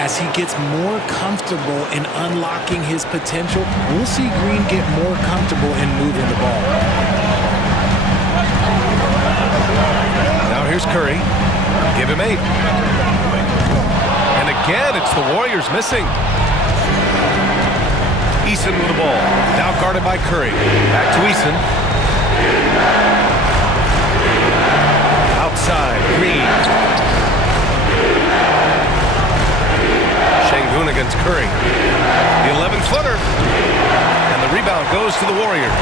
As he gets more comfortable in unlocking his potential, we'll see Green get more comfortable in moving the ball. Now here's Curry. Give him 8. And again, it's the Warriors missing. Eason with the ball. Now guarded by Curry. Back to Eason. Outside, Green. Şengün against Curry. The 11-footer. And the rebound goes to the Warriors.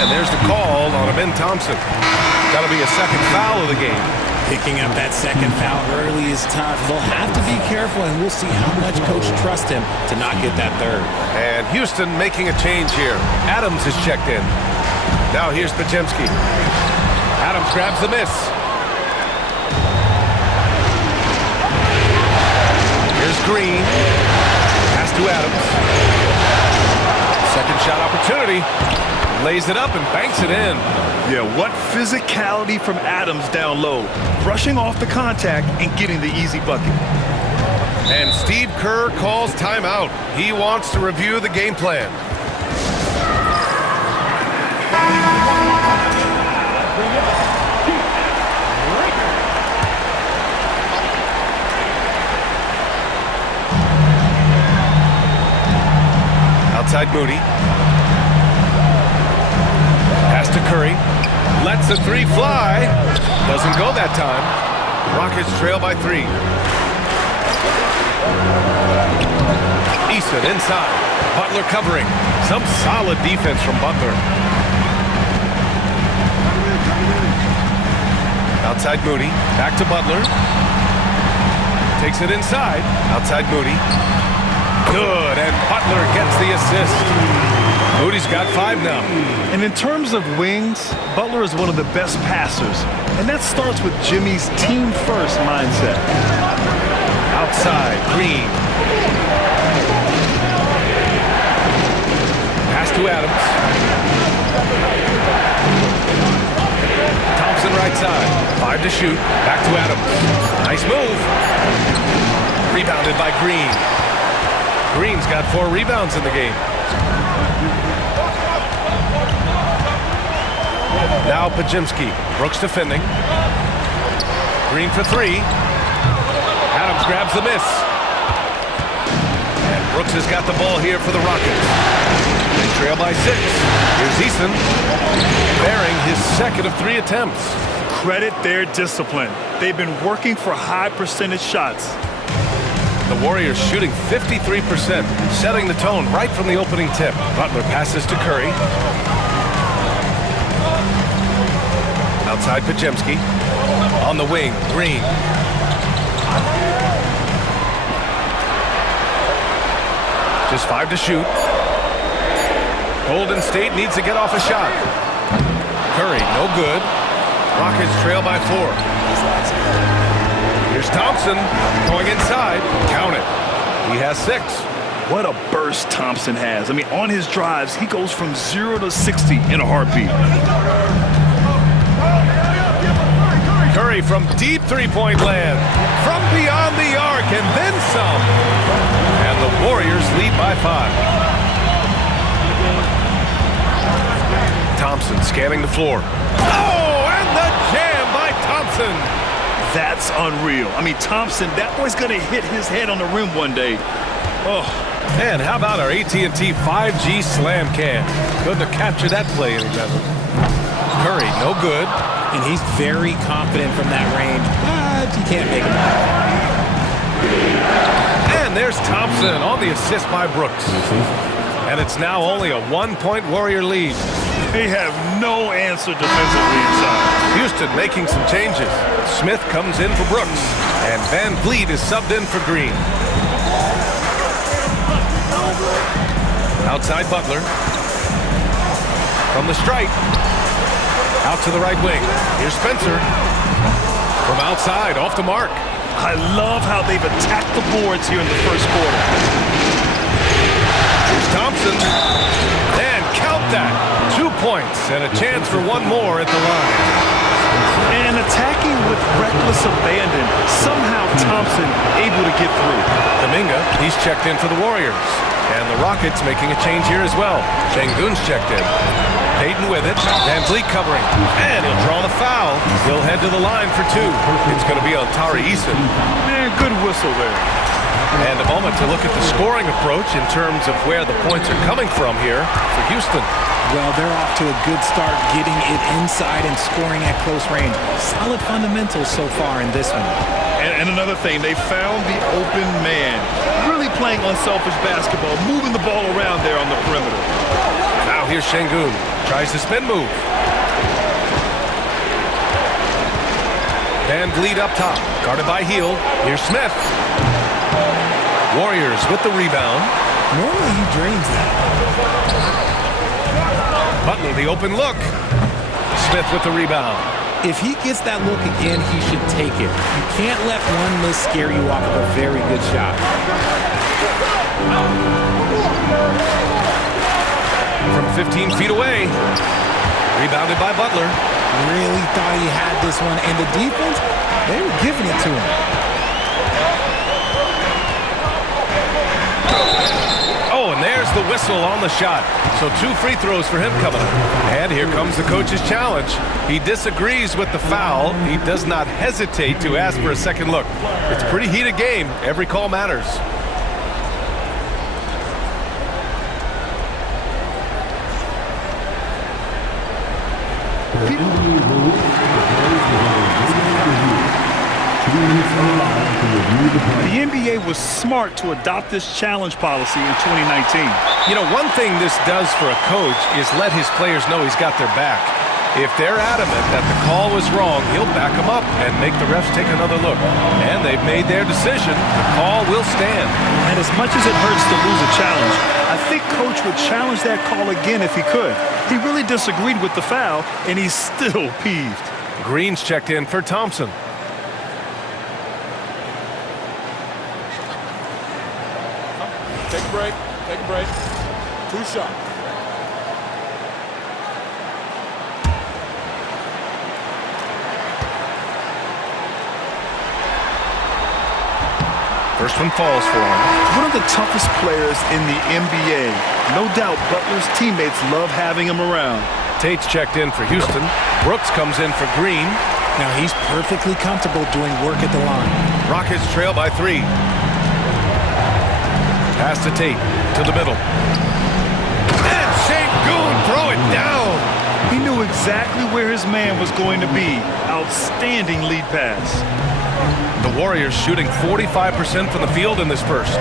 And there's the call on Amin Thompson. That'll be a second foul of the game. Picking up that second foul early is tough. They'll have to be careful, and we'll see how much coach trusts him to not get that third. And Houston making a change here. Adams is checked in. Now here's Podziemski. Adams grabs the miss. Here's Green. Pass to Adams. Second shot opportunity. Lays it up and banks it in. Yeah, what physicality from Adams down low. Brushing off the contact and getting the easy bucket. And Steve Kerr calls timeout. He wants to review the game plan. Outside Moody. Pass to Curry. Lets the 3 fly. Doesn't go that time. Rockets trail by 3. Eason inside. Butler covering. Some solid defense from Butler. Outside Moody. Back to Butler. Takes it inside. Outside Moody. Good, and Butler gets the assist. Moody's got 5 now. And in terms of wings, Butler is one of the best passers. And that starts with Jimmy's team-first mindset. Outside, Green. Pass to Adams. Thompson right side. 5 to shoot. Back to Adams. Nice move. Rebounded by Green. Green's got 4 rebounds in the game. Now Podziemski. Brooks defending. Green for 3. Adams grabs the miss. And Brooks has got the ball here for the Rockets. They trail by 6. Here's Eason. Bearing his second of 3 attempts. Credit their discipline. They've been working for high percentage shots. The Warriors shooting 53%, setting the tone right from the opening tip. Butler passes to Curry. Outside Podziemski. On the wing, Green. Just 5 to shoot. Golden State needs to get off a shot. Curry, no good. Rockets trail by 4. Here's Thompson going inside. Count it. He has 6. What a burst Thompson has. I mean, on his drives, he goes from 0 to 60 in a heartbeat. Curry from deep three-point land. From beyond the arc and then some. And the Warriors lead by 5. Thompson scanning the floor. Oh, and the jam by Thompson. That's unreal. I mean, Thompson, that boy's going to hit his head on the rim one day. Oh. And how about our AT&T 5G slam cam? Couldn't have captured that play any better. Curry, no good. And he's very confident from that range, but he can't make it. And there's Thompson on the assist by Brooks. And it's now only a 1-point Warrior lead. They have no answer defensively inside. Houston making some changes. Smith comes in for Brooks. And Van Vliet is subbed in for Green. Outside Butler. From the stripe. Out to the right wing. Here's Spencer. From outside, off the mark. I love how they've attacked the boards here in the first quarter. Here's Thompson. And count that. 2 points and a chance for one more at the line. And attacking with reckless abandon. Somehow Thompson able to get through. Kuminga, he's checked in for the Warriors. And the Rockets making a change here as well. Şengün's checked in. Payton with it. Van Vliet covering. And he'll draw the foul. He'll head to the line for 2. It's going to be on Tari Eason. Man, good whistle there. And a moment to look at the scoring approach in terms of where the points are coming from here for Houston. Well, they're off to a good start getting it inside and scoring at close range. Solid fundamentals so far in this one. And another thing, they found the open man. Really playing unselfish basketball, moving the ball around there on the perimeter. Now here's Şengün. Tries the spin move. Van Vliet up top. Guarded by Hield. Here's Smith. Warriors with the rebound. Normally he drains that. Butler, the open look. Smith with the rebound. If he gets that look again, he should take it. You can't let one miss scare you off of a very good shot. From 15 feet away. Rebounded by Butler. Really thought he had this one, and the defense, they were giving it to him. Oh, and there's the whistle on the shot. So 2 free throws for him coming up. And here comes the coach's challenge. He disagrees with the foul. He does not hesitate to ask for a second look. It's a pretty heated game. Every call matters. The NBA was smart to adopt this challenge policy in 2019. You know, one thing this does for a coach is let his players know he's got their back. If they're adamant that the call was wrong, he'll back them up and make the refs take another look. And they've made their decision. The call will stand. And as much as it hurts to lose a challenge, I think Coach would challenge that call again if he could. He really disagreed with the foul, and he's still peeved. Green's checked in for Thompson. Take a break. Take a break. 2 shots. First one falls for him. One of the toughest players in the NBA. No doubt Butler's teammates love having him around. Tate's checked in for Houston. Brooks comes in for Green. Now he's perfectly comfortable doing work at the line. Rockets trail by 3. Pass to Tate, to the middle. And Şengün throw it down. He knew exactly where his man was going to be. Outstanding lead pass. The Warriors shooting 45% from the field in this first.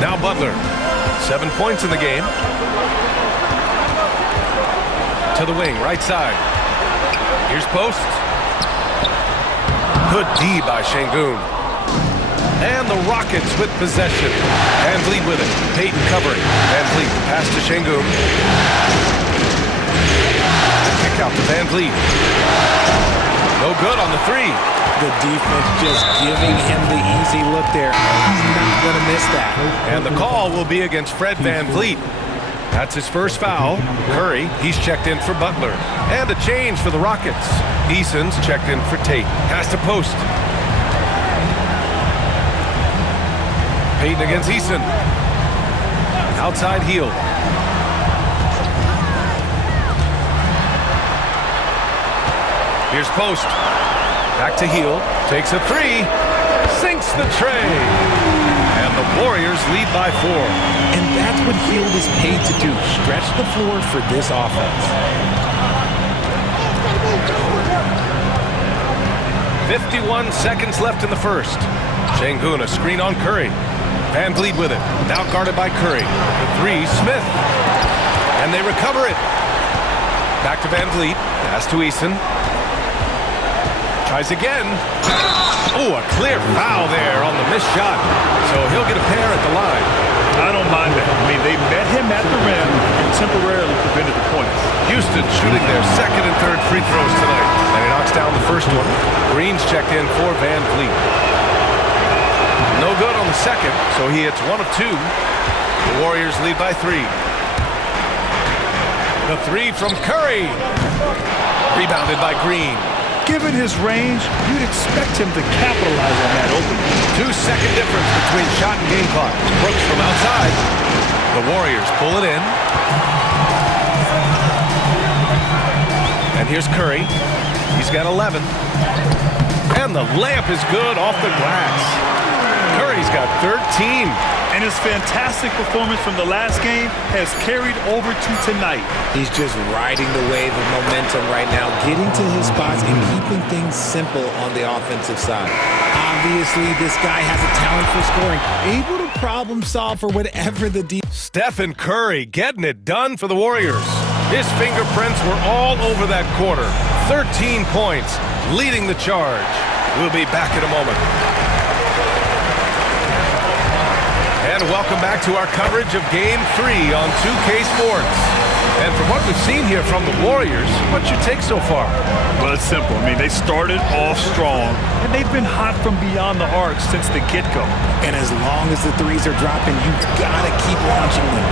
Now Butler, 7 points in the game. To the wing, right side. Here's post. Good D by Şengün. And the Rockets with possession. Van Vliet with it. Payton covering. Van Vliet pass to Şengün. Kick out to Van Vliet. No good on the 3. The defense just giving him the easy look there. He's not going to miss that. And the call will be against Fred Van Vliet. That's his first foul. Curry, he's checked in for Butler. And a change for the Rockets. Eason's checked in for Tate. Pass to post. Payton against Eason. Outside Hield. Here's post. Back to Hield. Takes a 3. Sinks the tray. And the Warriors lead by 4. And that's what Hield is paid to do. Stretch the floor for this offense. 51 seconds left in the first. Şengün, a screen on Curry. Van Vliet with it. Now guarded by Curry. The 3, Smith. And they recover it. Back to Van Vliet. Pass to Eason. Tries again. Oh, a clear foul there on the missed shot. So he'll get a pair at the line. I don't mind that. I mean, they met him at the rim and temporarily prevented the points. Houston shooting their second and third free throws tonight. And he knocks down the first one. Green's checked in for Van Vliet. No good on the second, so he hits 1 of 2. The Warriors lead by 3. The 3 from Curry. Rebounded by Green. Given his range, you'd expect him to capitalize on that opening. 2-second difference between shot and game clock. Brooks from outside. The Warriors pull it in. And here's Curry. He's got 11. And the layup is good off the glass. Curry's got 13. And his fantastic performance from the last game has carried over to tonight. He's just riding the wave of momentum right now, getting to his spots and keeping things simple on the offensive side. Obviously, this guy has a talent for scoring, able to problem solve for whatever the Stephen Curry getting it done for the Warriors. His fingerprints were all over that quarter. 13 points, leading the charge. We'll be back in a moment. And welcome back to our coverage of Game 3 on 2K Sports. And from what we've seen here from the Warriors, what's your take so far? Well, it's simple. I mean, they started off strong, and they've been hot from beyond the arc since the get-go. And as long as the threes are dropping, you've got to keep launching them.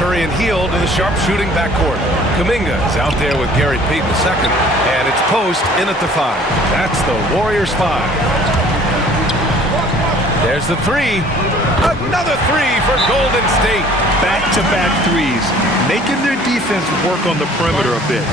Curry and Hield in the sharp-shooting backcourt. Kuminga is out there with Gary Payton II, and it's Post in at the 5. That's the Warriors 5. There's the 3. Another 3 for Golden State. Back-to-back threes, making their defense work on the perimeter a bit.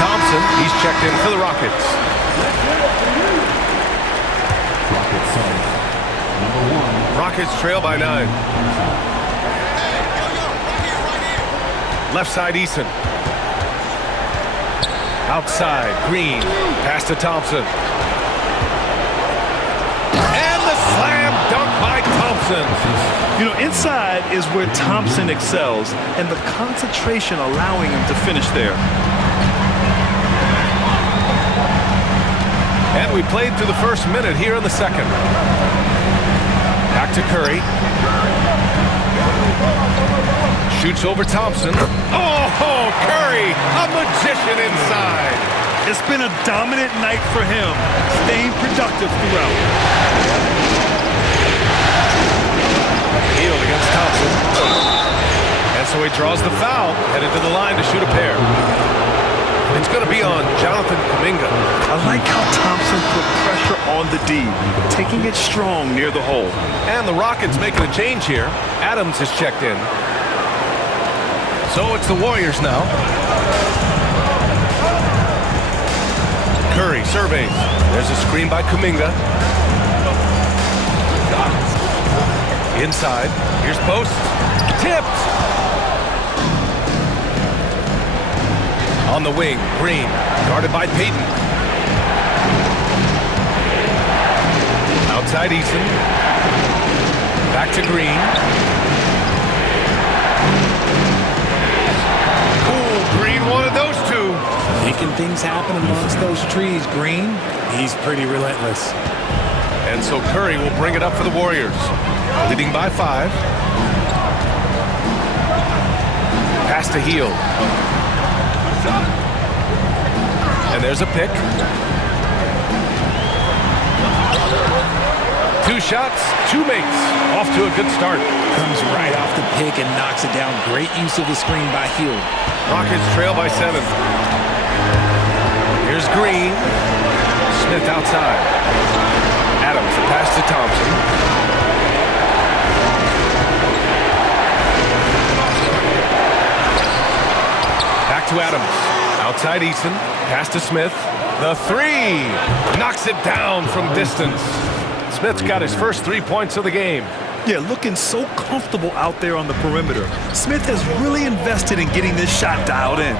Thompson, he's checked in for the Rockets. Rockets trail by 9. Left side, Eason. Outside, Green. Pass to Thompson. And the slam dunk by Thompson. You know, inside is where Thompson excels, and the concentration allowing him to finish there. And we played through the first minute here in the second. Back to Curry. Shoots over Thompson. Oh, Curry, a magician inside. It's been a dominant night for him, staying productive throughout. Hield against Thompson. And so he draws the foul, headed to the line to shoot a pair. It's going to be on Jonathan Kuminga. I like how Thompson put pressure on the D, taking it strong near the hole. And the Rockets making a change here. Adams is checked in. So it's the Warriors now. Curry surveys. There's a screen by Kuminga. Inside. Here's Post. Tipped. On the wing, Green, guarded by Payton. Outside Eason. Back to Green. Ooh, Green wanted those two. Making things happen amongst those trees, Green. He's pretty relentless. And so Curry will bring it up for the Warriors. Leading by 5. Pass to Hield. And there's a pick. 2 shots, 2 makes. Off to a good start. Comes right off the pick and knocks it down. Great use of the screen by Hield. Rockets trail by 7. Here's Green. Smith outside. Adams, the pass to Thompson. Back to Adams. Outside Eason, pass to Smith. The 3 knocks it down from distance. Smith's got his first 3 points of the game. Yeah, looking so comfortable out there on the perimeter. Smith has really invested in getting this shot dialed in.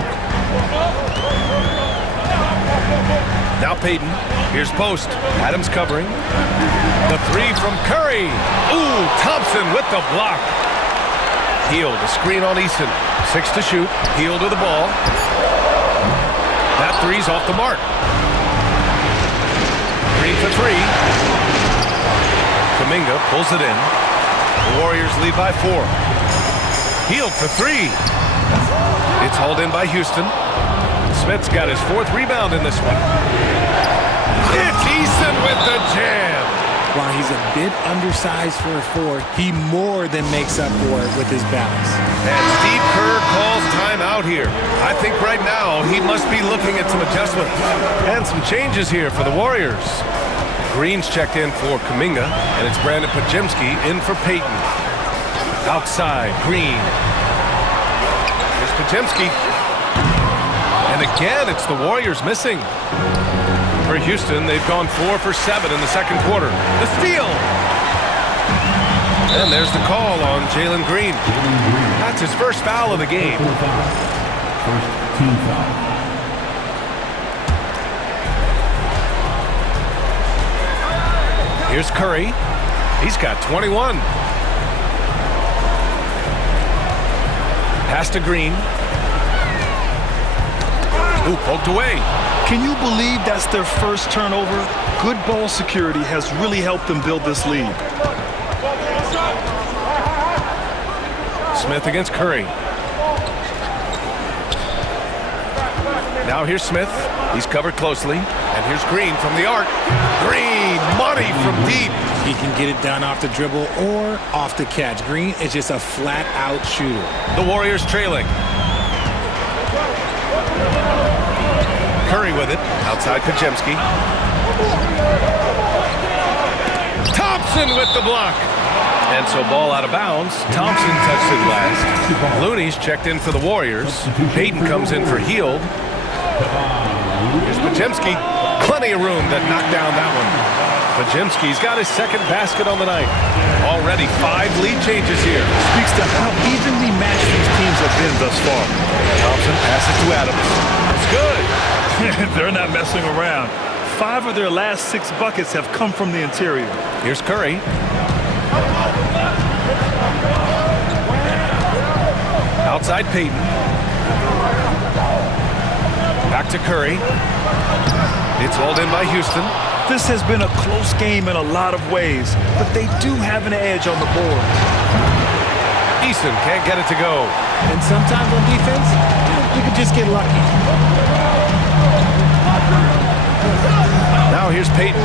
Now Payton. Here's Post. Adams covering. The 3 from Curry. Ooh, Thompson with the block. Hield, a screen on Eason. 6 to shoot. Hield with the ball. That 3's off the mark. Green for 3. Kuminga pulls it in. The Warriors lead by 4. Hield for 3. It's hauled in by Houston. Smith's got his 4th rebound in this one. It's Eason with the jam. While he's a bit undersized for a 4, he more than makes up for it with his balance. And Steve Kerr calls timeout here. I think right now he must be looking at some adjustments and some changes here for the Warriors. Green's checked in for Kuminga, and it's Brandon Podziemski in for Payton. Outside, Green. Here's Podziemski. And again, it's the Warriors missing. For Houston, they've gone 4 for 7 in the second quarter. The steal! And there's the call on Jalen Green. That's his first foul of the game. First team foul. Here's Curry. He's got 21. Pass to Green. Ooh, poked away. Can you believe that's their first turnover? Good ball security has really helped them build this lead. Smith against Curry. Now here's Smith. He's covered closely. And here's Green from the arc. Green, money from deep. He can get it done off the dribble or off the catch. Green is just a flat-out shooter. The Warriors trailing. Curry with it. Outside Podziemski. Thompson with the block. And so ball out of bounds. Thompson touched it last. Looney's checked in for the Warriors. Payton comes in for Hield. Here's Podziemski. Plenty of room to knock down that one. Podziemski's got his second basket on the night. Already 5 lead changes here. Speaks to how evenly matched these teams have been thus far. Thompson passes to Adams. It's good. They're not messing around. 5 of their last 6 buckets have come from the interior. Here's Curry. Outside Payton. Back to Curry. It's hauled in by Houston. This has been a close game in a lot of ways, but they do have an edge on the board. Eason can't get it to go. And sometimes on defense, you can just get lucky. Now here's Payton.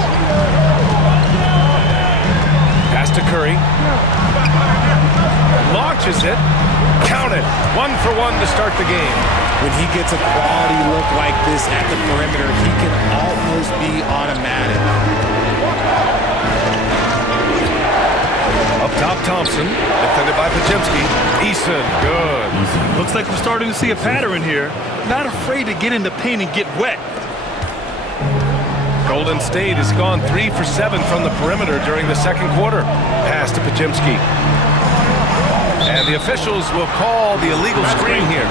Pass to Curry. Launches it. Count it. 1 for 1 to start the game. When he gets a quality look like this at the perimeter, he can almost be automatic. Up top, Thompson. Defended by Podziemski. Eason, good. Looks like we're starting to see a pattern here. Not afraid to get in the paint and get wet. Golden State has gone 3 for 7 from the perimeter during the second quarter. Pass to Podziemski. And the officials will call the illegal screen here.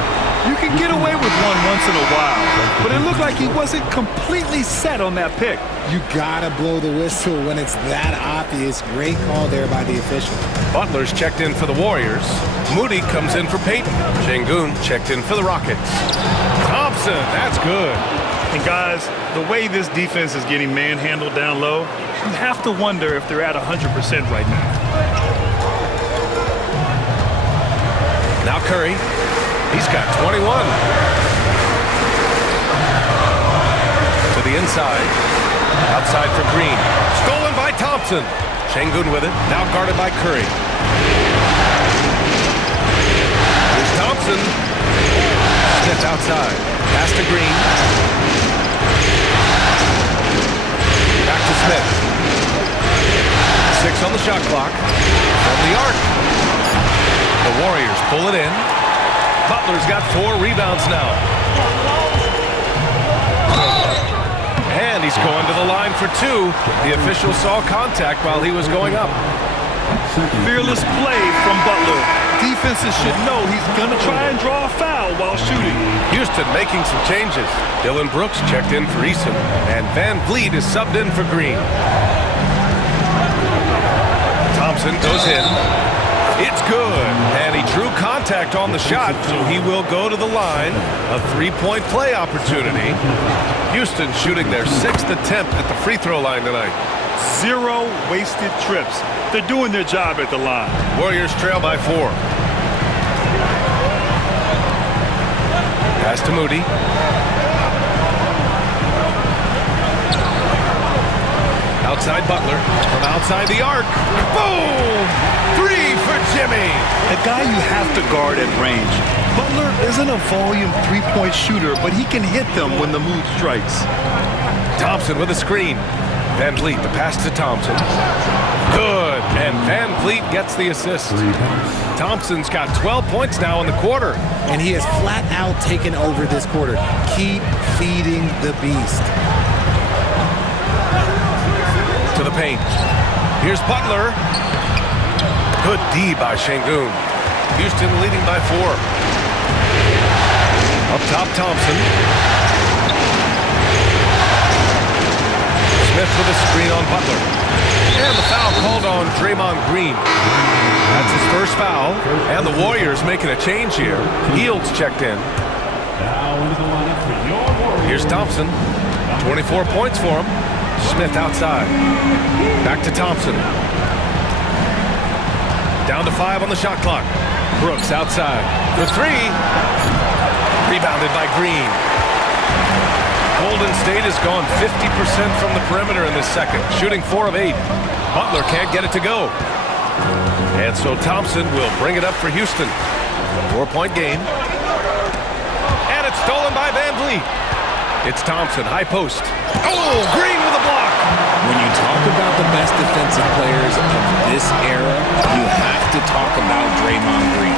You can get away with one once in a while, but it looked like he wasn't completely set on that pick. You gotta blow the whistle when it's that obvious. Great call there by the official. Butler's checked in for the Warriors. Moody comes in for Payton. Sengun checked in for the Rockets. Thompson, that's good. And guys, the way this defense is getting manhandled down low, you have to wonder if they're at 100% right now. Now Curry. He's got 21. To the inside. Outside for Green. Stolen by Thompson. Sengun with it. Now guarded by Curry. Here's Thompson. Smith outside. Pass to Green. Back to Smith. 6 on the shot clock. From the arc. The Warriors pull it in. Butler's got 4 rebounds now. And he's going to the line for 2. The official saw contact while he was going up. Fearless play from Butler. Defenses should know he's going to try and draw a foul while shooting. Houston making some changes. Dylan Brooks checked in for Eason. And Van Vliet is subbed in for Green. Thompson goes in. It's good, and he drew contact on the shot, so he will go to the line. A 3-point play opportunity. Houston shooting their 6th attempt at the free throw line tonight. 0 wasted trips. They're doing their job at the line. Warriors trail by 4. Pass to Moody. Outside Butler. From outside the arc. Boom! 3 for Jimmy. A guy you have to guard at range. Butler isn't a volume three-point shooter, but he can hit them when the mood strikes. Thompson with a screen. Van Vliet, the pass to Thompson. Good, and Van Vliet gets the assist. Thompson's got 12 points now in the quarter. And he has flat out taken over this quarter. Keep feeding the beast. To the paint. Here's Butler. Good D by Şengün. Houston leading by 4. Up top, Thompson. Smith with a screen on Butler. And the foul called on Draymond Green. That's his first foul. And the Warriors making a change here. Hield's checked in. Here's Thompson. 24 points for him. Smith outside. Back to Thompson. Down to 5 on the shot clock. Brooks outside. For 3. Rebounded by Green. Golden State has gone 50% from the perimeter in this second, shooting 4 of 8. Butler can't get it to go. And so Thompson will bring it up for Houston. 4-point game. And it's stolen by Van Vliet. It's Thompson, high post. Oh, Green with a block. When you talk about the best defensive players of this era, you have to talk about Draymond Green.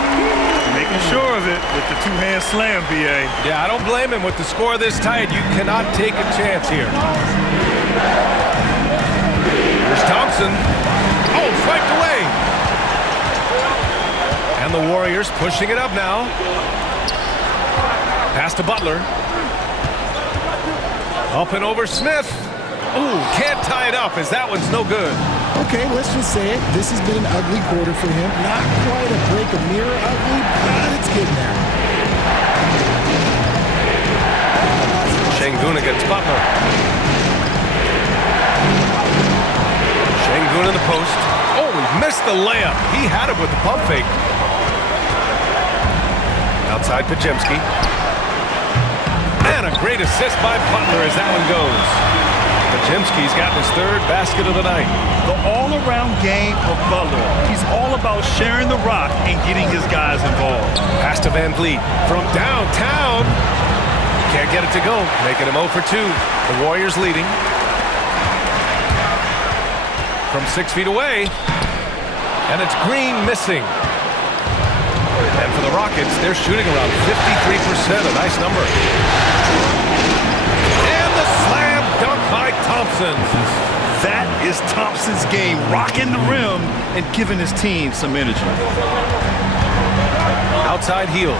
Making sure of it with the two-hand slam, B.A. Yeah, I don't blame him. With the score this tight, you cannot take a chance here. Here's Thompson. Oh, swiped away. And the Warriors pushing it up now. Pass to Butler. Up and over Smith. Ooh, can't tie it up as that one's no good. Okay, let's just say it. This has been an ugly quarter for him. Not quite a break a mirror ugly, but it's getting there. Şengün against Butler. Şengün in the post. Oh, he missed the layup. He had it with the pump fake. Outside Podziemski. And a great assist by Butler as that one goes. Podziemski's gotten his 3rd basket of the night. The all-around game of Butler. He's all about sharing the rock and getting his guys involved. Pass to Van Vliet from downtown. Can't get it to go. Making him 0 for 2. The Warriors leading. From 6 feet away. And it's Green missing. And for the Rockets, they're shooting around 53%. A nice number. And the slam dunk by Thompson. That is Thompson's game, rocking the rim and giving his team some energy. Outside heel.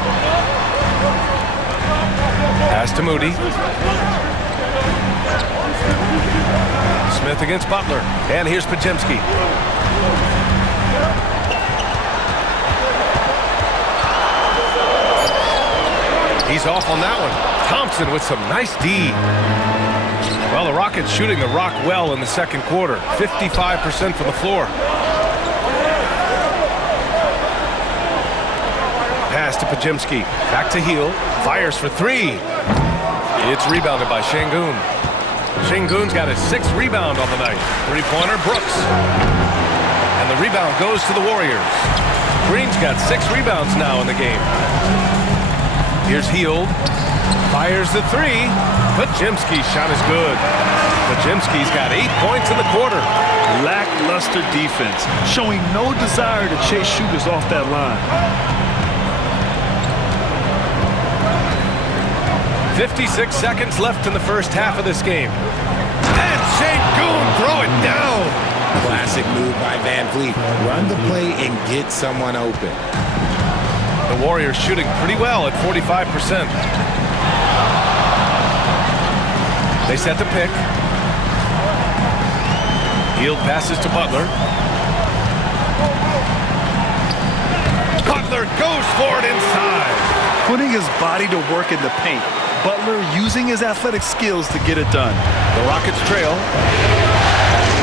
Pass to Moody. Smith against Butler. And here's Podziemski. He's off on that one. Thompson with some nice D. Well, the Rockets shooting the rock well in the second quarter. 55% from the floor. Pass to Podziemski. Back to heel. Fires for 3. It's rebounded by Şengün. Şengün's got his 6th rebound on the night. 3-pointer, Brooks. And the rebound goes to the Warriors. Green's got 6 rebounds now in the game. Here's Hield. Fires the 3. Podziemski's shot is good. Podziemski's got 8 points in the quarter. Lackluster defense, showing no desire to chase shooters off that line. 56 seconds left in the first half of this game. And Şengün throw it down. Classic move by Van Vliet. Run the play and get someone open. The Warriors shooting pretty well at 45%. They set the pick. Hield passes to Butler. Butler goes for it inside. Putting his body to work in the paint. Butler using his athletic skills to get it done. The Rockets trail.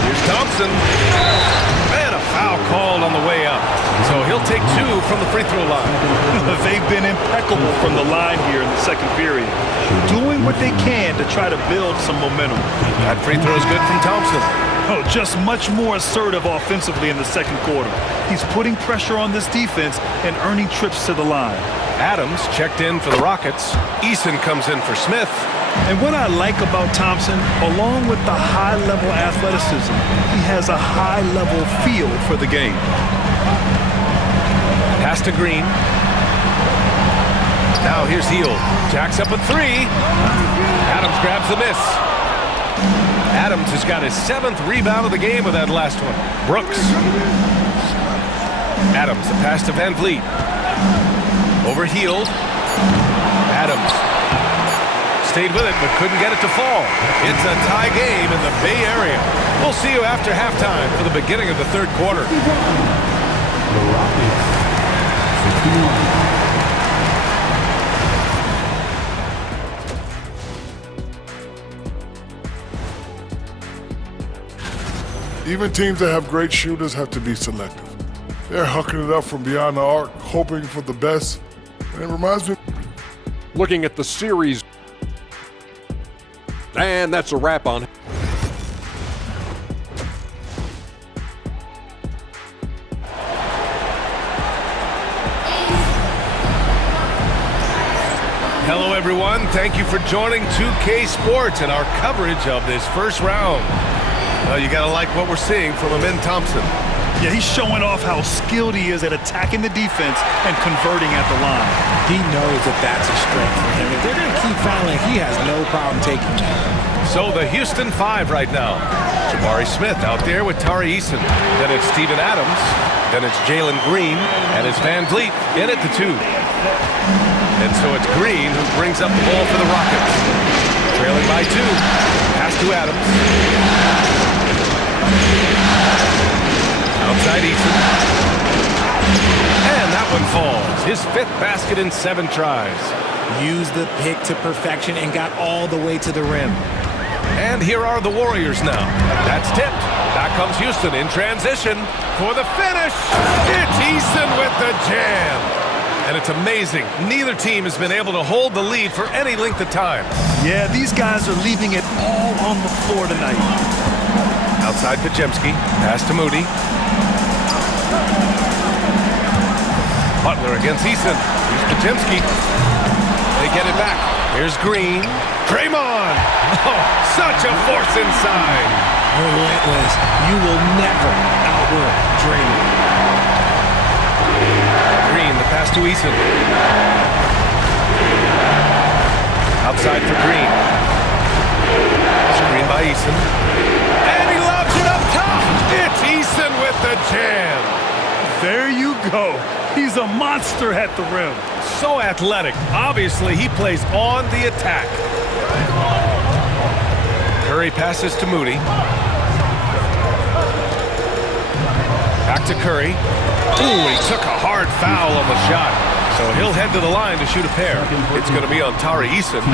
Here's Thompson. And a Foul called on the way up. So he'll take 2 from the free throw line. They've been impeccable from the line here in the second period, doing what they can to try to build some momentum. That free throw is good from Thompson. Oh, just much more assertive offensively in the second quarter. He's putting pressure on this defense and earning trips to the line. Adams checked in for the Rockets. Eason comes in for Smith. And what I like about Thompson, along with the high-level athleticism, he has a high-level feel for the game. Pass to Green. Now here's Hield. Jacks up a 3. Adams grabs the miss. Adams has got his 7th rebound of the game with that last one. Brooks. Adams, the pass to Van Vliet. Over Hield. Adams. Stayed with it, but couldn't get it to fall. It's a tie game in the Bay Area. We'll see you after halftime for the beginning of the third quarter. The Rockets, 61. Even teams that have great shooters have to be selective. They're hucking it up from beyond the arc, hoping for the best. And it reminds me. Looking at the series. And that's a wrap on. Hello, everyone. Thank you for joining 2K Sports and our coverage of this first round. Well, you got to like what we're seeing from Amin Thompson. Yeah, he's showing off how skilled he is at attacking the defense and converting at the line. He knows that that's a strength for him. If they're going to keep fouling, he has no problem taking that. So the Houston 5 right now. Jabari Smith out there with Tari Eason. Then it's Steven Adams. Then it's Jalen Green. And it's Van Vliet in at the 2. And so it's Green who brings up the ball for the Rockets. Trailing by 2. Pass to Adams. Outside Eason. And that one falls. His 5th basket in 7 tries. Used the pick to perfection and got all the way to the rim. And here are the Warriors now. That's tipped. Back comes Houston in transition for the finish. It's Eason with the jam. And it's amazing. Neither team has been able to hold the lead for any length of time. Yeah, these guys are leaving it all on the floor tonight. Outside Pajemski. Pass to Moody. Butler against Eason. Here's Pajemski. They get it back. Here's Green. Draymond. Oh, such a force inside. Relentless. You will never outwork Draymond. Green, the pass to Eason. Outside for Green. Screen by Eason. And he lobs it up top. It's Eason with the jam. There you go. He's a monster at the rim. So athletic. Obviously, he plays on the attack. Curry passes to Moody. Back to Curry. Ooh, he took a hard foul on the shot. So he'll head to the line to shoot a pair. It's going to be on Tari Eason.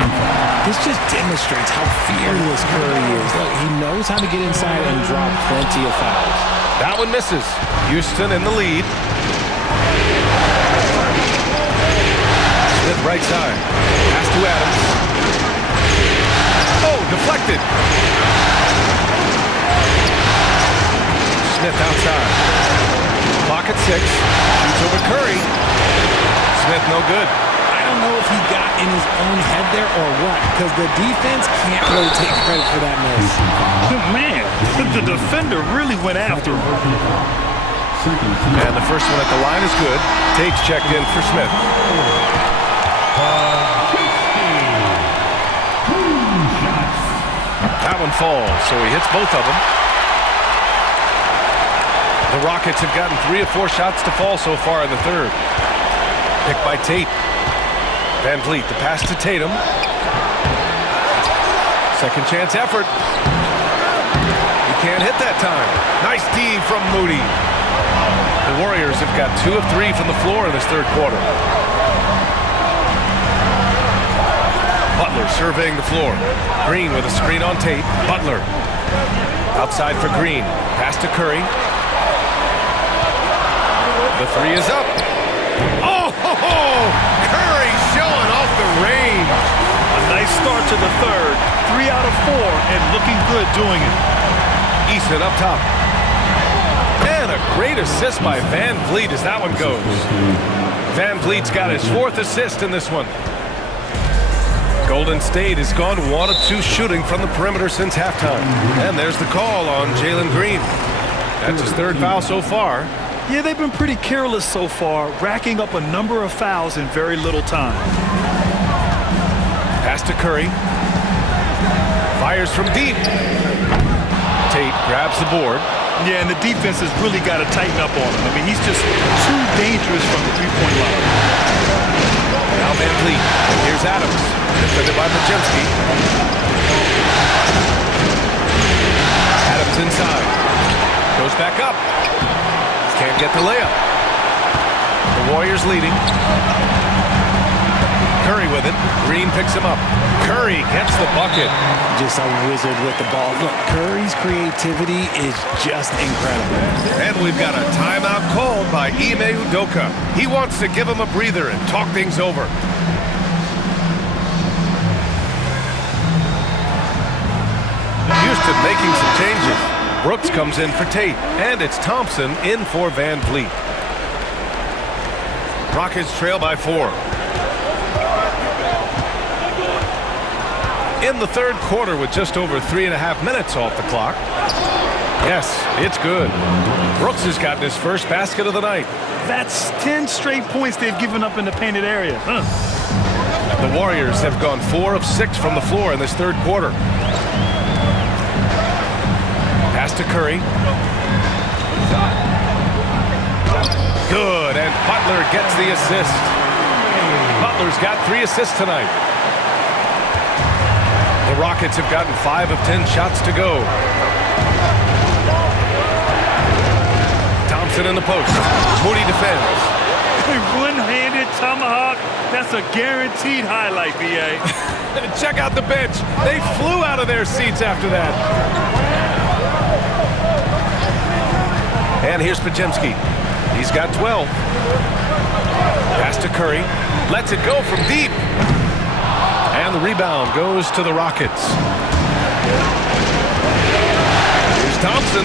This just demonstrates how fearless Curry is. Look, he knows how to get inside and drop plenty of fouls. That one misses. Houston in the lead. Smith right side. Pass to Adams. Oh, deflected. Smith outside. Clock at 6. Shoots over Curry. Smith no good. I don't know if he got in his own head there or what, because the defense can't really take credit for that miss. Man, the defender really went after him. And the first one at the line is good. Tate's checked in for Smith. That one falls, so he hits both of them. The Rockets have gotten 3 of 4 shots to fall so far in the third. Picked by Tate. Van Vliet, the pass to Tatum. Second chance effort. He can't hit that time. Nice D from Moody. The Warriors have got 2 of 3 from the floor in this third quarter. Butler surveying the floor. Green with a screen on Tate. Butler. Outside for Green. Pass to Curry. The three is up. Oh, Curry showing off the range. A nice start to the third. 3 out of 4 and looking good doing it. Eason up top. And a great assist by Van Vliet as that one goes. Van Vliet's got his 4th assist in this one. Golden State has gone 1 of 2 shooting from the perimeter since halftime. And there's the call on Jalen Green. That's his 3rd foul so far. Yeah, they've been pretty careless so far, racking up a number of fouls in very little time. Pass to Curry. Fires from deep. Tate grabs the board. Yeah, and the defense has really got to tighten up on him. I mean, he's just too dangerous from the three-point line. Now Van Vliet. Here's Adams. Defended by Podziemski. Adams inside. Goes back up. Can't get the layup. The Warriors leading. Curry with it. Green picks him up. Curry gets the bucket. Just a wizard with the ball. Look, Curry's creativity is just incredible. And we've got a timeout called by Ime Udoka. He wants to give him a breather and talk things over. Houston making some changes. Brooks comes in for Tate, and it's Thompson in for Van Vliet. Rockets trail by 4. In the 3rd quarter with just over 3.5 minutes off the clock. Yes, it's good. Brooks has gotten his 1st basket of the night. That's 10 straight points they've given up in the painted area. The Warriors have gone 4 of 6 from the floor in this 3rd quarter. Pass to Curry. Good, and Butler gets the assist. Butler's got 3 assists tonight. The Rockets have gotten 5 of 10 shots to go. Thompson in the post. Moody defends. One-handed tomahawk. That's a guaranteed highlight, B.A. Check out the bench. They flew out of their seats after that. And here's Podziemski. He's got 12. Pass to Curry. Lets it go from deep. And the rebound goes to the Rockets. Here's Thompson.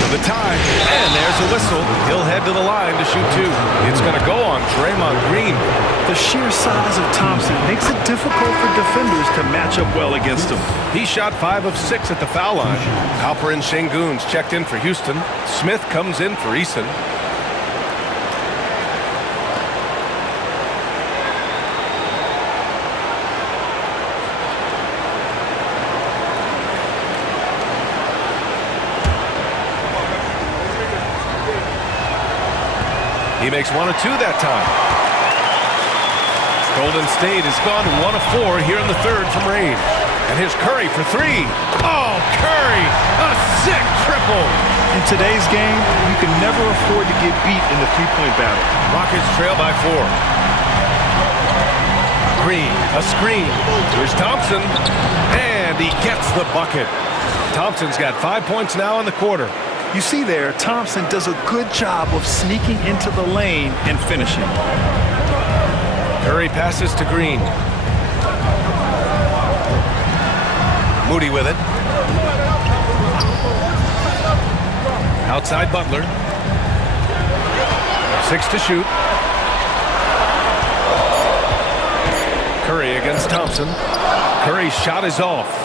For the tie. And there's a whistle. He'll head to the line to shoot 2. It's going to go on Draymond Green. The sheer size of Thompson makes it difficult for defenders to match up well against him. He shot 5 of 6 at the foul line. Alperen Şengün's checked in for Houston. Smith comes in for Eason. He makes 1 of 2 that time. Golden State has gone 1 of 4 here in the 3rd from range. And here's Curry for 3. Oh, Curry! A sick triple! In today's game, you can never afford to get beat in the three-point battle. Rockets trail by 4. Green, a screen. Here's Thompson. And he gets the bucket. Thompson's got 5 points now in the quarter. You see there, Thompson does a good job of sneaking into the lane and finishing. Curry passes to Green. Moody with it. Outside Butler. 6 to shoot. Curry against Thompson. Curry's shot is off.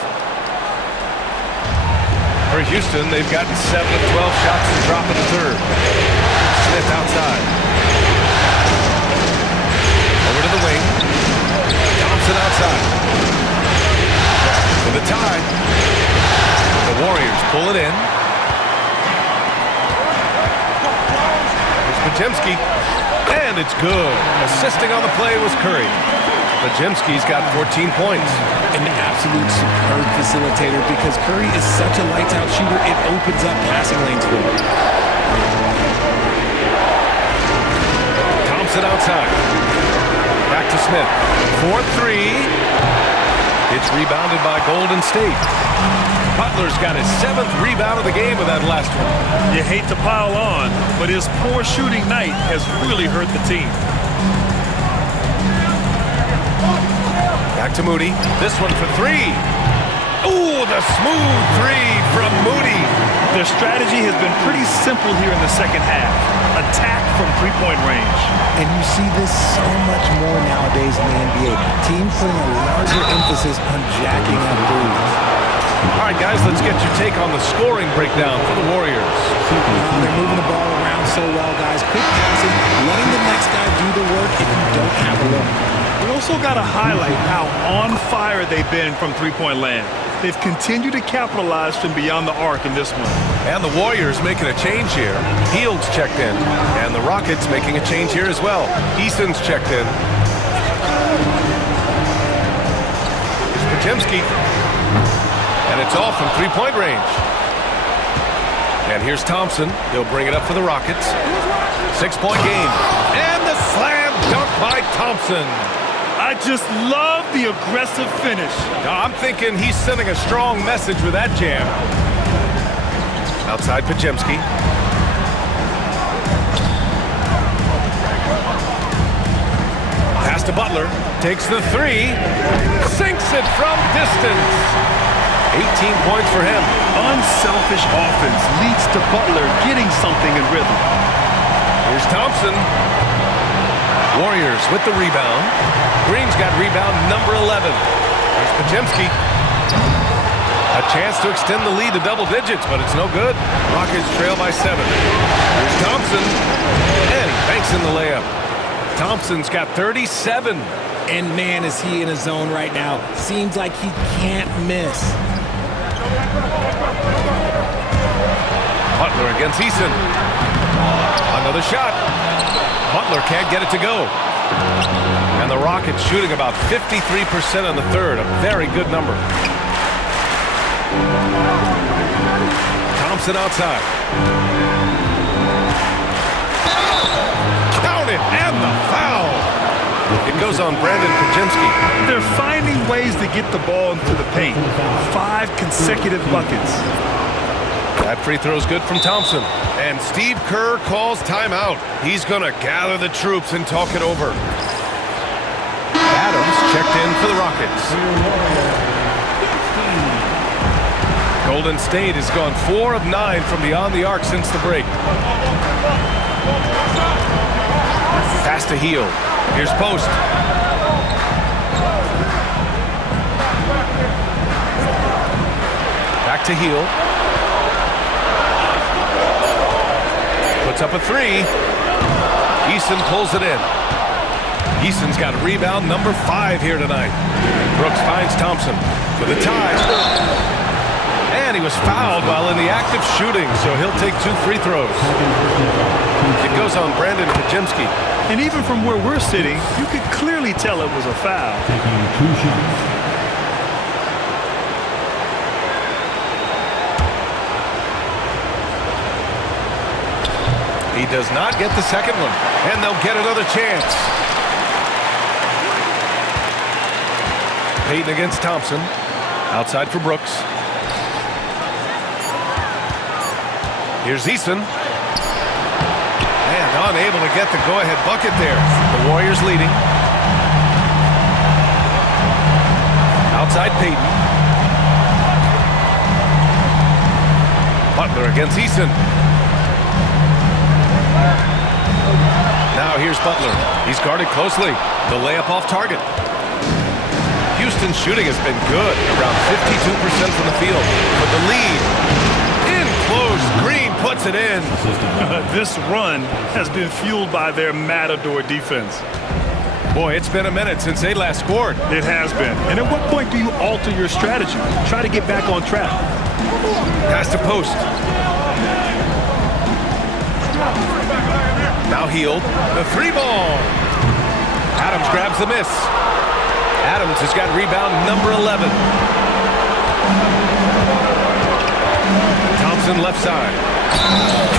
For Houston, they've gotten 7 of 12 shots to drop in the 3rd. Smith outside. Over to the wing. Thompson outside. For the tie. The Warriors pull it in. Here's Podziemski. And it's good. Assisting on the play was Curry. Podziemski's got 14 points. An absolute superb facilitator because Curry is such a lights-out shooter, it opens up passing lanes for him. Thompson outside. Back to Smith. 4-3. It's rebounded by Golden State. Butler's got his 7th rebound of the game with that last one. You hate to pile on, but his poor shooting night has really hurt the team. Back to Moody. This one for 3. Ooh, the smooth 3 from Moody. Their strategy has been pretty simple here in the second half. Attack from three-point range. And you see this so much more nowadays in the NBA. Teams putting a larger emphasis on jacking up threes. All right, guys, let's get your take on the scoring breakdown for the Warriors. They're moving the ball around so well, guys. Quick passes, letting the next guy do the work if you don't have a look. We also got to highlight how on fire they've been from three-point land. They've continued to capitalize from beyond the arc in this one. And the Warriors making a change here. Hield's checked in. And the Rockets making a change here as well. Eason's checked in. Here's Podziemski. And it's off from three-point range. And here's Thompson. He'll bring it up for the Rockets. 6-point game. And the slam dunk by Thompson. I just love the aggressive finish. Now, I'm thinking he's sending a strong message with that jam. Outside Podziemski. Pass to Butler. Takes the 3. Sinks it from distance. 18 points for him. Unselfish offense leads to Butler getting something in rhythm. Here's Thompson. Warriors with the rebound. Green's got rebound number 11. Here's Podziemski. A chance to extend the lead to double digits, but it's no good. Rockets trail by 7. Here's Thompson. And he banks in the layup. Thompson's got 37. And man, is he in a zone right now. Seems like he can't miss. Butler against Eason. Another shot. Butler can't get it to go. And the Rockets shooting about 53% in the third. A very good number. Thompson outside. Count it, and the foul. It goes on Brandon Podziemski. They're finding ways to get the ball into the paint. 5 consecutive buckets. That free throw's good from Thompson. And Steve Kerr calls timeout. He's going to gather the troops and talk it over. Adams checked in for the Rockets. Golden State has gone 4 of 9 from beyond the arc since the break. Pass to Hield. Here's Post. Back to Hield. Puts up a 3. Eason pulls it in. Eason's got rebound number 5 here tonight. Brooks finds Thompson for the tie. And he was fouled while in the act of shooting, so he'll take 2 free throws. It goes on Brandon Podziemski. And even from where we're sitting, you could clearly tell it was a foul. Taking 2 shots. He does not get the second one, and they'll get another chance. Payton against Thompson. Outside for Brooks. Here's Eason. And unable to get the go-ahead bucket there. The Warriors leading. Outside Payton. Butler against Eason. Now here's Butler. He's guarded closely. The layup off target. Houston's shooting has been good, around 52% from the field. But the lead, in close, Green puts it in. This run has been fueled by their matador defense. Boy, it's been a minute since they last scored. It has been. And at what point do you alter your strategy? Try to get back on track. Pass to Post. Now Hield, the 3-ball. Adams grabs the miss. Adams has got rebound number 11. Thompson left side.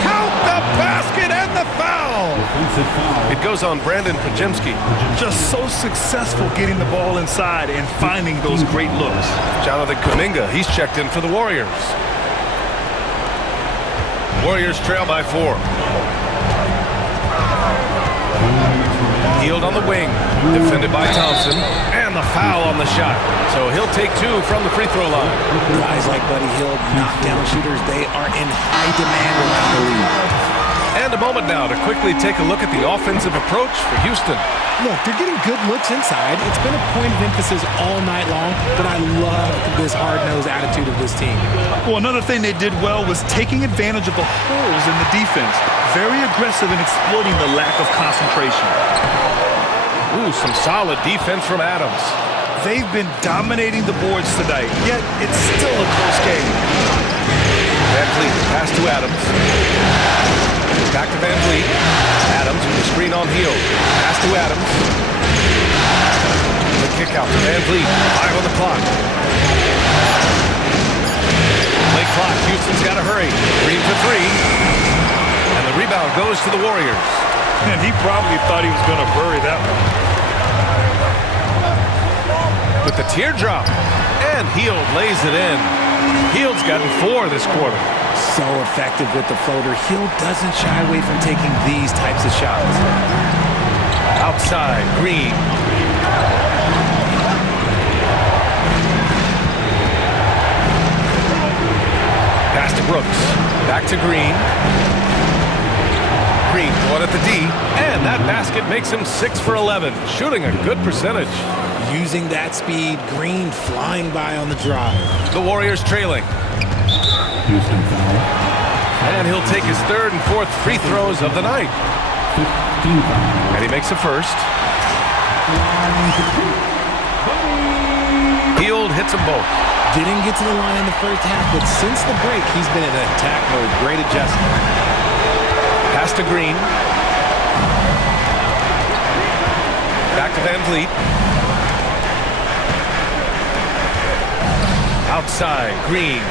Count the basket and a foul. Defensive foul. It goes on Brandon Pajemski. Just so successful getting the ball inside and finding those great looks. Jonathan Kuminga, he's checked in for the Warriors. Warriors trail by 4. Hield on the wing, defended by Thompson, and the foul on the shot. So he'll take 2 from the free throw line. Guys like Buddy Hield, knockdown shooters, they are in high demand around the league. And a moment now to quickly take a look at the offensive approach for Houston. Look, they're getting good looks inside. It's been a point of emphasis all night long, but I love this hard-nosed attitude of this team. Well, another thing they did well was taking advantage of the holes in the defense. Very aggressive in exploiting the lack of concentration. Ooh, some solid defense from Adams. They've been dominating the boards tonight, yet it's still a close game. Van Vliet, pass to Adams. Back to Van Vliet. Adams with the screen on Hield. Pass to Adams. The kick out to Van Vliet. 5 on the clock. Late clock. Houston's got to hurry. Green for 3. And the rebound goes to the Warriors. And he probably thought he was going to bury that one. With the teardrop. And Hield lays it in. Hield's gotten 4 this quarter. So effective with the floater. Hield doesn't shy away from taking these types of shots. Outside, Green. Pass to Brooks. Back to Green. Green, 1 at the D. And that basket makes him 6 for 11. Shooting a good percentage. Using that speed, Green flying by on the drive. The Warriors trailing. Houston foul. And he'll take his 3rd and 4th free throws of the night. 15 foul. And he makes a first. Hield hits them both. Didn't get to the line in the first half, but since the break, he's been in attack mode. Great adjustment. Pass to Green. Back to Van Vliet. Outside, Green.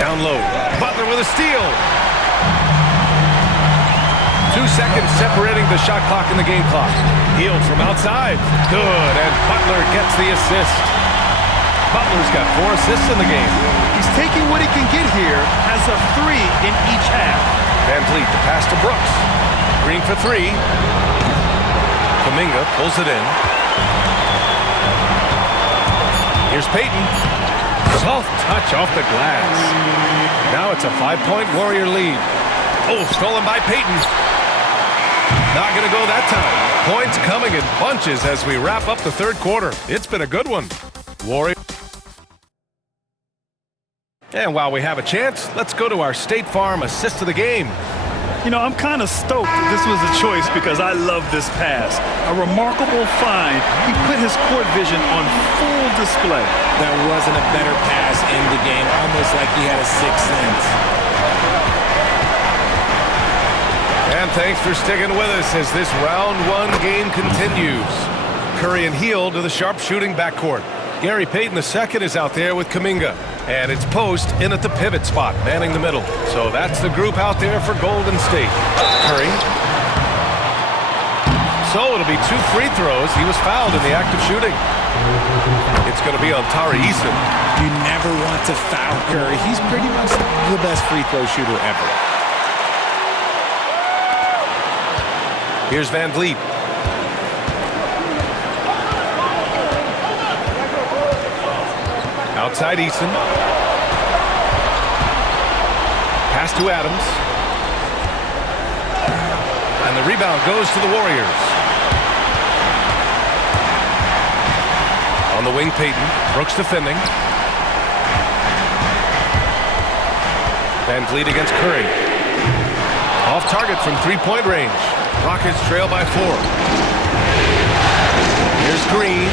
Down low. Butler with a steal. 2 seconds separating the shot clock and the game clock. Hield from outside. Good, and Butler gets the assist. Butler's got 4 assists in the game. He's taking what he can get here, has a 3 in each half. Van Vliet, the pass to Brooks. Green for 3. Kuminga pulls it in. Here's Payton. Soft touch off the glass. Now it's a 5-point Warrior lead. Oh, stolen by Payton. Not going to go that time. Points coming in bunches as we wrap up the 3rd quarter. It's been a good one. Warrior. And while we have a chance, let's go to our State Farm assist of the game. You know, I'm kind of stoked that this was a choice because I love this pass. A remarkable find. He put his court vision on full display. That wasn't a better pass in the game, almost like he had a 6th sense. And thanks for sticking with us as this round 1 game continues. Curry and Hield to the sharpshooting backcourt. Gary Payton II is out there with Kuminga. And it's Post in at the pivot spot, manning the middle. So that's the group out there for Golden State. Curry. So it'll be 2 free throws. He was fouled in the act of shooting. It's going to be on Tari Eason. You never want to foul Curry. He's pretty much the best free throw shooter ever. Here's Van Vliet. Outside Eason. Pass to Adams. And the rebound goes to the Warriors. On the wing, Payton. Brooks defending. Van Vliet against Curry. Off target from 3-point range. Rockets trail by 4. Here's Green.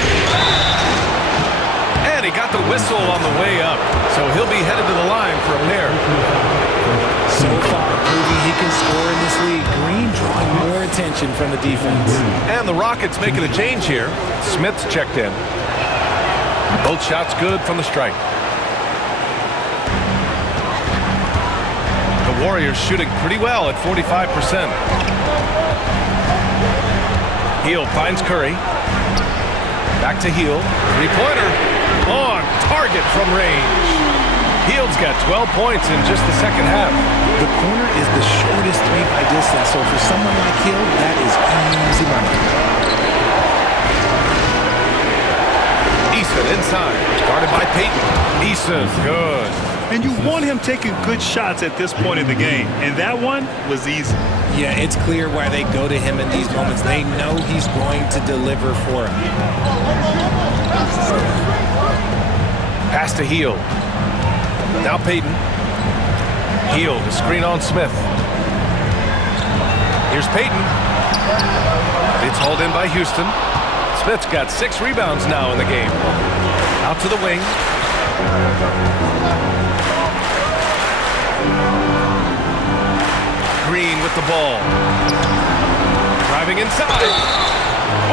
And he got the whistle on the way up. So he'll be headed to the line for a pair. So far, proving he can score in this league. Green drawing more attention from the defense. And the Rockets making a change here. Smith's checked in. Both shots good from the strike. The The Warriors shooting pretty well at 45%. Hield finds Curry. Back to Hield. Three-pointer on target from range. Hield's got 12 points in just the second half. The corner is the shortest three by distance, so for someone like Hield, that is easy money. Eason inside, guarded by Payton. Eason's good. And you want him taking good shots at this point in the game, and that one was easy. Yeah, it's clear why they go to him in these moments. They know he's going to deliver for them. Pass to Hield. Now Payton. Hield, a screen on Smith. Here's Payton. It's hauled in by Houston. Smith's got 6 rebounds now in the game. Out to the wing. Green with the ball. Driving inside.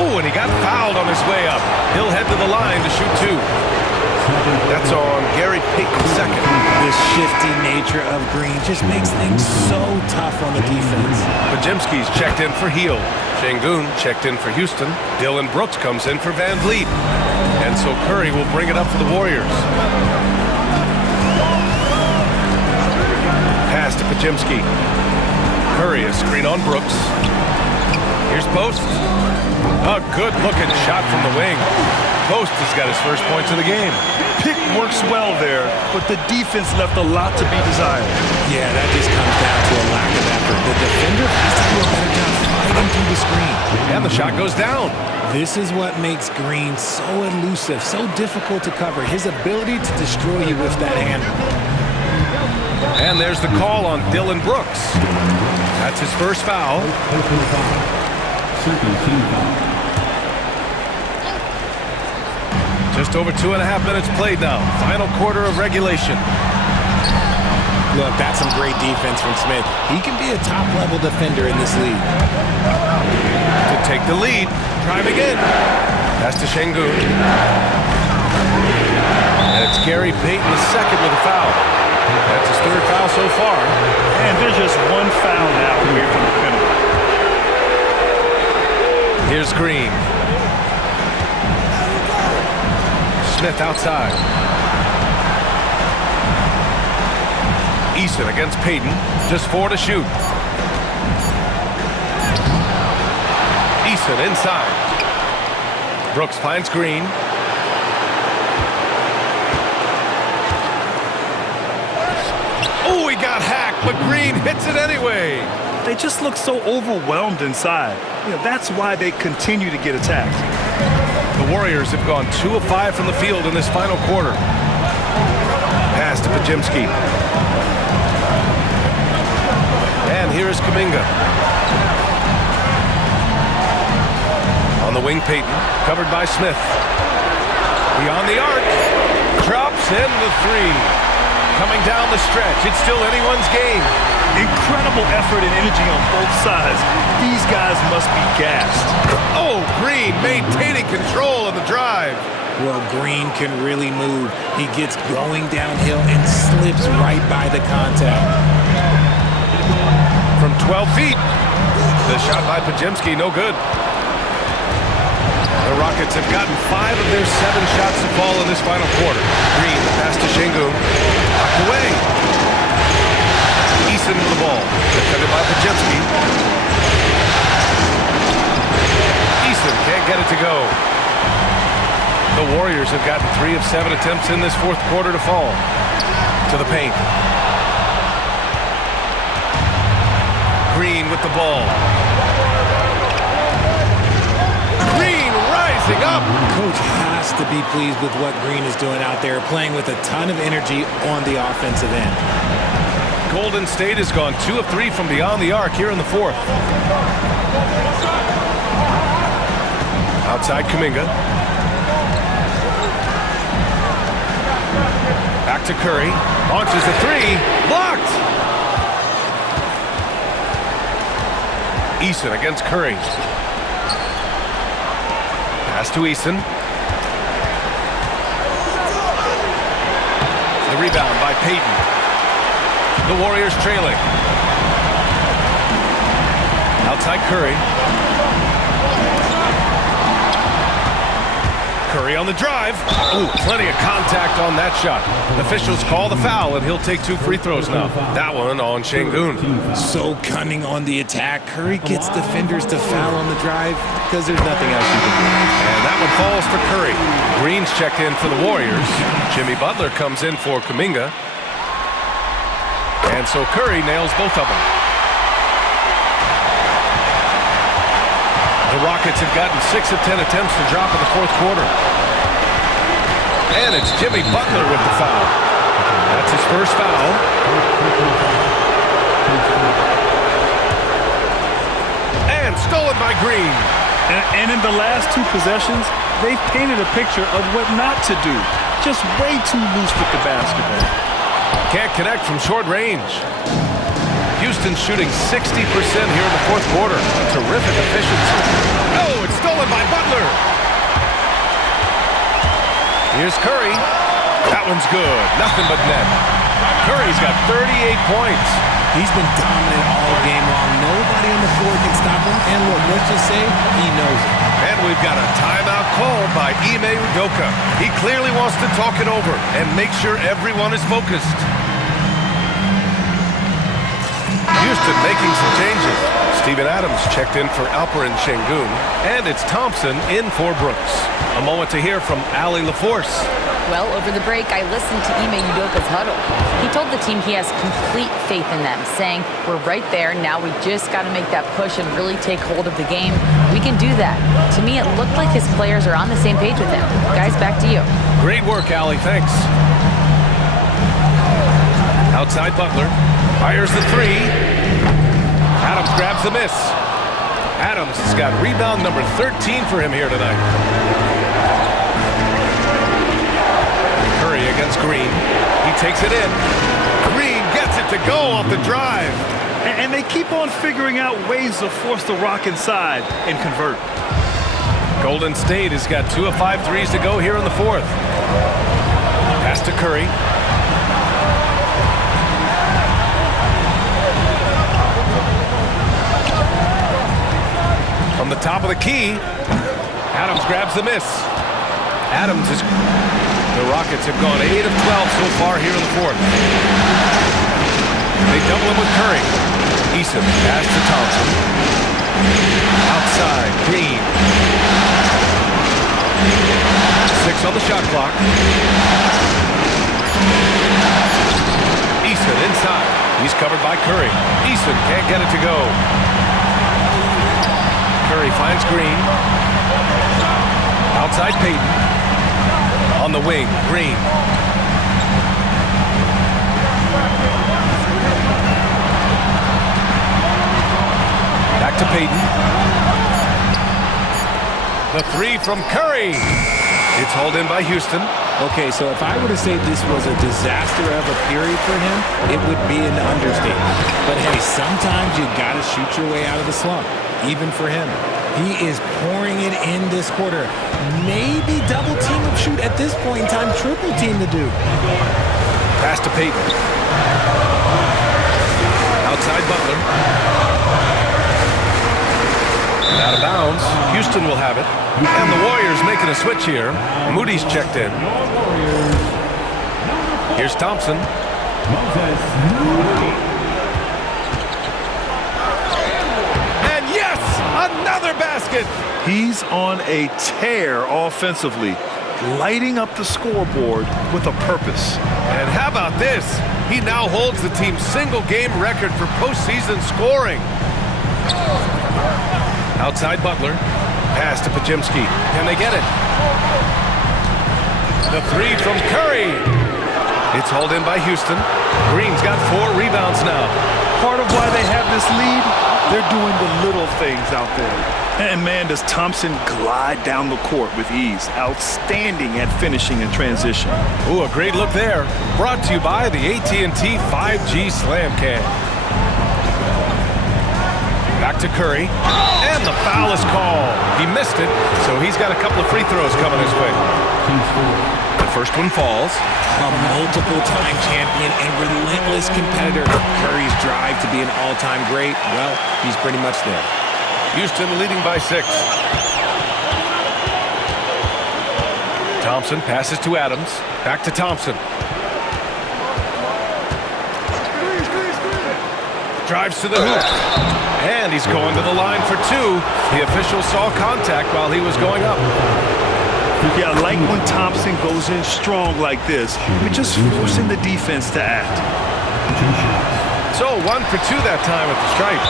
Oh, and he got fouled on his way up. He'll head to the line to shoot 2. That's on Gary Payton's second. The shifty nature of Green just makes things so tough on the defense. Podziemski's checked in for Hield. Şengün checked in for Houston. Dylan Brooks comes in for Van Vliet. And so Curry will bring it up for the Warriors. Pass to Podziemski. Curry, a screen on Brooks. Here's Post. A good-looking shot from the wing. Post has got his first points of the game. Pick works well there, but the defense left a lot to be desired. Yeah, that just comes down to a lack of effort. The defender has to do a better job fighting through the screen. And the shot goes down. This is what makes Green so elusive, so difficult to cover. His ability to destroy you with that handle. And there's the call on Dylan Brooks. That's his first foul. Second team foul. Just over 2.5 minutes played now. Final quarter of regulation. Look, that's some great defense from Smith. He can be a top-level defender in this league. To take the lead. Driving in. Pass to Şengün. And it's Gary Payton the second with a foul. That's his 3rd foul so far. And there's just one foul now away from the penalty. Here's Green. Smith outside. Eason against Payton. Just 4 to shoot. Eason inside. Brooks finds Green. Oh, he got hacked, but Green hits it anyway. They just look so overwhelmed inside. That's why they continue to get attacked. The Warriors have gone 2 of 5 from the field in this final quarter. Pass to Podziemski. And here is Kuminga. On the wing, Payton, covered by Smith. Beyond the arc. Drops in the 3. Coming down the stretch. It's still anyone's game. Incredible effort and energy on both sides. These guys must be gassed. Oh, Green maintaining control of the drive. Well, Green can really move. He gets going downhill and slips right by the contact. From 12 feet. The shot by Podziemski, no good. The Rockets have gotten 5 of their 7 shots to fall in this final quarter. Green, the pass to Şengün. Knocked away. Eason with the ball. Defended by Podziemski. Eason can't get it to go. The Warriors have gotten 3 of 7 attempts in this 4th quarter to fall. To the paint. Green with the ball. Green rising up. Coach has to be pleased with what Green is doing out there, playing with a ton of energy on the offensive end. Golden State has gone 2 of 3 from beyond the arc here in the 4th. Outside Kuminga. Back to Curry. Launches the 3. Blocked! Eason against Curry. Pass to Eason. The rebound by Payton. The Warriors trailing. Outside Curry. Curry on the drive. Ooh, plenty of contact on that shot. Officials call the foul, and he'll take 2 free throws now. That one on Şengün. So cunning on the attack. Curry gets defenders to foul on the drive because there's nothing else you can do. And that one falls for Curry. Green's checked in for the Warriors. Jimmy Butler comes in for Kuminga. And so Curry nails both of them. The Rockets have gotten 6 of 10 attempts to drop in the fourth quarter. And it's Jimmy Butler with the foul. That's his first foul. And stolen by Green. And in the last 2 possessions, they've painted a picture of what not to do. Just way too loose with the basketball. Can't connect from short range. Houston shooting 60% here in the fourth quarter. Terrific efficiency. Oh, it's stolen by Butler. Here's Curry. That one's good. Nothing but net. Curry's got 38 points. He's been dominant all game long. Nobody on the floor can stop him. And look, let's just say he knows it. And we've got a timeout called by Ime Udoka. He clearly wants to talk it over and make sure everyone is focused. Houston making some changes. Steven Adams checked in for Alperen Şengün, and it's Thompson in for Brooks. A moment to hear from Allie LaForce. Well, over the break, I listened to Ime Udoka's huddle. He told the team he has complete faith in them, saying, we're right there, now we just got to make that push and really take hold of the game. We can do that. To me, it looked like his players are on the same page with him. Guys, back to you. Great work, Allie, thanks. Outside Butler, fires the 3. Adams grabs the miss. Adams has got rebound number 13 for him here tonight. Curry against Green. He takes it in. Green gets it to go off the drive. And they keep on figuring out ways to force the Rock inside and convert. Golden State has got 2 of 5 threes to go here in the fourth. Pass to Curry. From the top of the key, Adams grabs the miss. Adams is... The Rockets have gone 8 of 12 so far here in the fourth. They double him with Curry. Eason pass to Thompson. Outside, Green. 6 on the shot clock. Eason inside. He's covered by Curry. Eason can't get it to go. Curry finds Green. Outside Payton. On the wing, Green. Back to Payton. The 3 from Curry. It's hauled in by Houston. Okay, so if I were to say this was a disaster of a period for him, it would be an understatement. But hey, sometimes you gotta shoot your way out of the slump, even for him. He is pouring it in this quarter. Maybe double team him shoot at this point in time, triple team the dude. Pass to Payton. Outside Butler. And out of bounds. Houston will have it. And the Warriors making a switch here. Moody's checked in. Here's Thompson. And yes, another basket. He's on a tear offensively, lighting up the scoreboard with a purpose. And how about this? He now holds the team's single-game record for postseason scoring. Outside Butler. Pass to Podziemski. Can they get it? The 3 from Curry. It's hauled in by Houston. Green's got 4 rebounds now. Part of why they have this lead, they're doing the little things out there. And man, does Thompson glide down the court with ease. Outstanding at finishing in transition. Ooh, a great look there. Brought to you by the AT&T 5G Slam Cam. Back to Curry. And the foul is called. He missed it, so he's got a couple of free throws coming his way. The first one falls. A multiple-time champion and relentless competitor. Curry's drive to be an all-time great, well, he's pretty much there. Houston leading by 6. Thompson passes to Adams. Back to Thompson. Drives to the hoop. And he's going to the line for 2. The official saw contact while he was going up. Yeah, I like when Thompson goes in strong like this. We're just forcing the defense to act. So 1 for 2 that time at the stripe.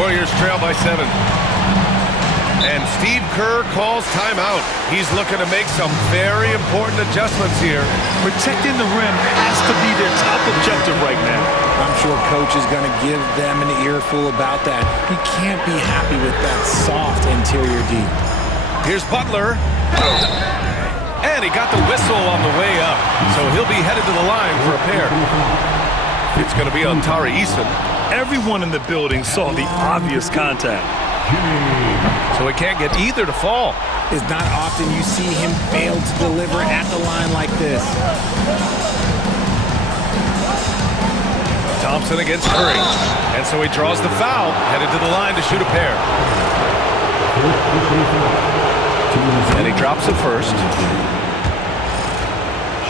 Warriors trail by 7. And Steve Kerr calls timeout. He's looking to make some very important adjustments here. Protecting the rim has to be their top objective right now. I'm sure coach is going to give them an earful about that. He can't be happy with that soft interior D. Here's Butler. And he got the whistle on the way up. So he'll be headed to the line for a pair. It's going to be on Tari Eason. Everyone in the building saw the obvious contact. So he can't get either to fall. It's not often you see him fail to deliver at the line like this. Thompson against Curry. And so he draws the foul, headed to the line to shoot a pair. And he drops it first.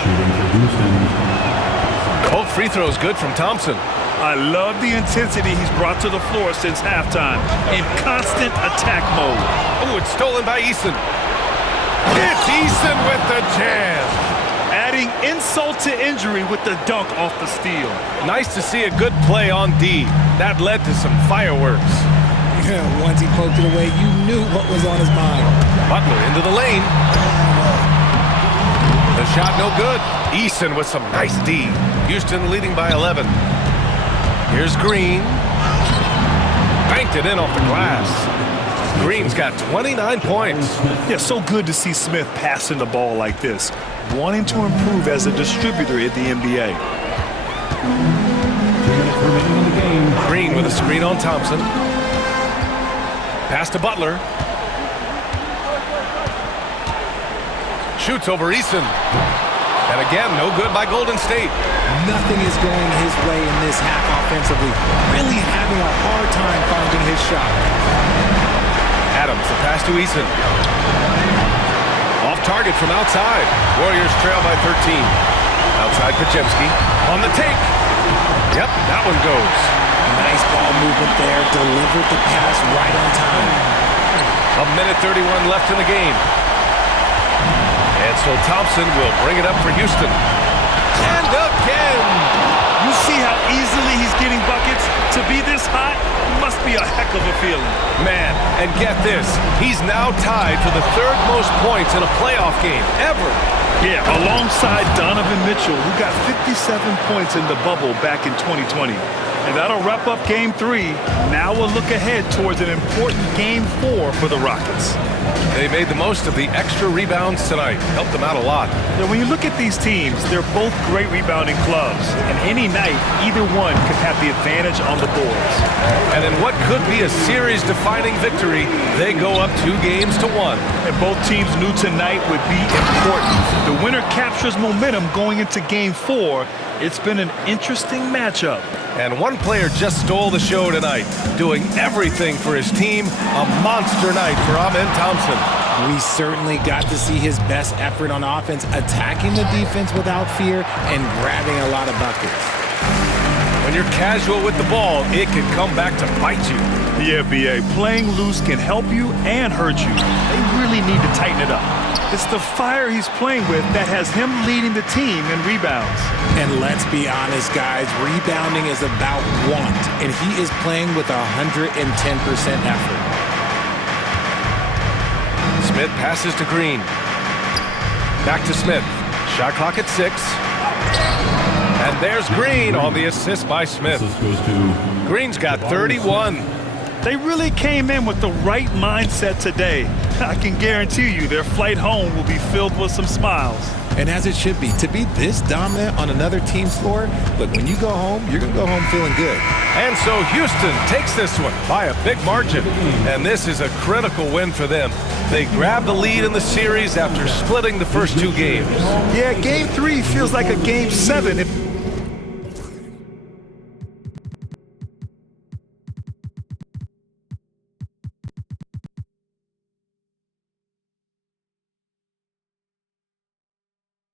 Shooting for Houston. Both free throws good from Thompson. I love the intensity he's brought to the floor since halftime. In constant attack mode. Oh, it's stolen by Eason. It's Eason with the jam. Adding insult to injury with the dunk off the steal. Nice to see a good play on D. That led to some fireworks. Yeah, once he poked it away, you knew what was on his mind. Butler into the lane. The shot no good. Eason with some nice D. Houston leading by 11. Here's Green. Banked it in off the glass. Green's got 29 points. Yeah, so good to see Smith passing the ball like this, wanting to improve as a distributor in the NBA. 2 minutes remaining in the game. Green with a screen on Thompson. Pass to Butler. Shoots over Eason. And again, no good by Golden State. Nothing is going his way in this half offensively. Really having a hard time finding his shot. Adams, the pass to Eason. Off target from outside. Warriors trail by 13. Outside Podziemski. On the take. Yep, that one goes. Nice ball movement there. Delivered the pass right on time. 1:31 left in the game. And so Thompson will bring it up for Houston. And again! You see how easily he's getting buckets? To be this hot must be a heck of a feeling. Man, and get this. He's now tied for the 3rd most points in a playoff game ever. Yeah, alongside Donovan Mitchell, who got 57 points in the bubble back in 2020. And that'll wrap up Game 3. Now we'll look ahead towards an important Game 4 for the Rockets. They made the most of the extra rebounds tonight. Helped them out a lot. Now, when you look at these teams, they're both great rebounding clubs. And any night, either one could have the advantage on the boards. And in what could be a series-defining victory, they go up 2-1. And both teams knew tonight would be important. The winner captures momentum going into Game 4. It's been an interesting matchup. And one player just stole the show tonight, doing everything for his team. A monster night for Amen Thompson. We certainly got to see his best effort on offense, attacking the defense without fear and grabbing a lot of buckets. When you're casual with the ball, it can come back to bite you. Yeah, B.A., playing loose can help you and hurt you. They really need to tighten it up. It's the fire he's playing with that has him leading the team in rebounds. And let's be honest, guys, rebounding is about want, and he is playing with 110% effort. Smith passes to Green. Back to Smith. Shot clock at 6. And there's Green on the assist by Smith. Green's got 31. They really came in with the right mindset today. I can guarantee you their flight home will be filled with some smiles. And as it should be, to be this dominant on another team's floor, look, when you go home, you're going to go home feeling good. And so Houston takes this one by a big margin. And this is a critical win for them. They grab the lead in the series after splitting the first 2 games. Yeah, Game 3 feels like a Game 7 if